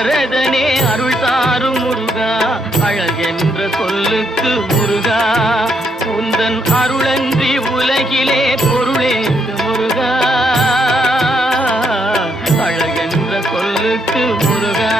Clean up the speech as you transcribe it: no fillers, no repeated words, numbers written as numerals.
வரதனே அருள் தாரும் முருகா அழகென்ற சொல்லுக்கு முருகா உந்தன் அருளன்றி உலகிலே பொருளேது முருகா அழகென்ற சொல்லுக்கு முருகா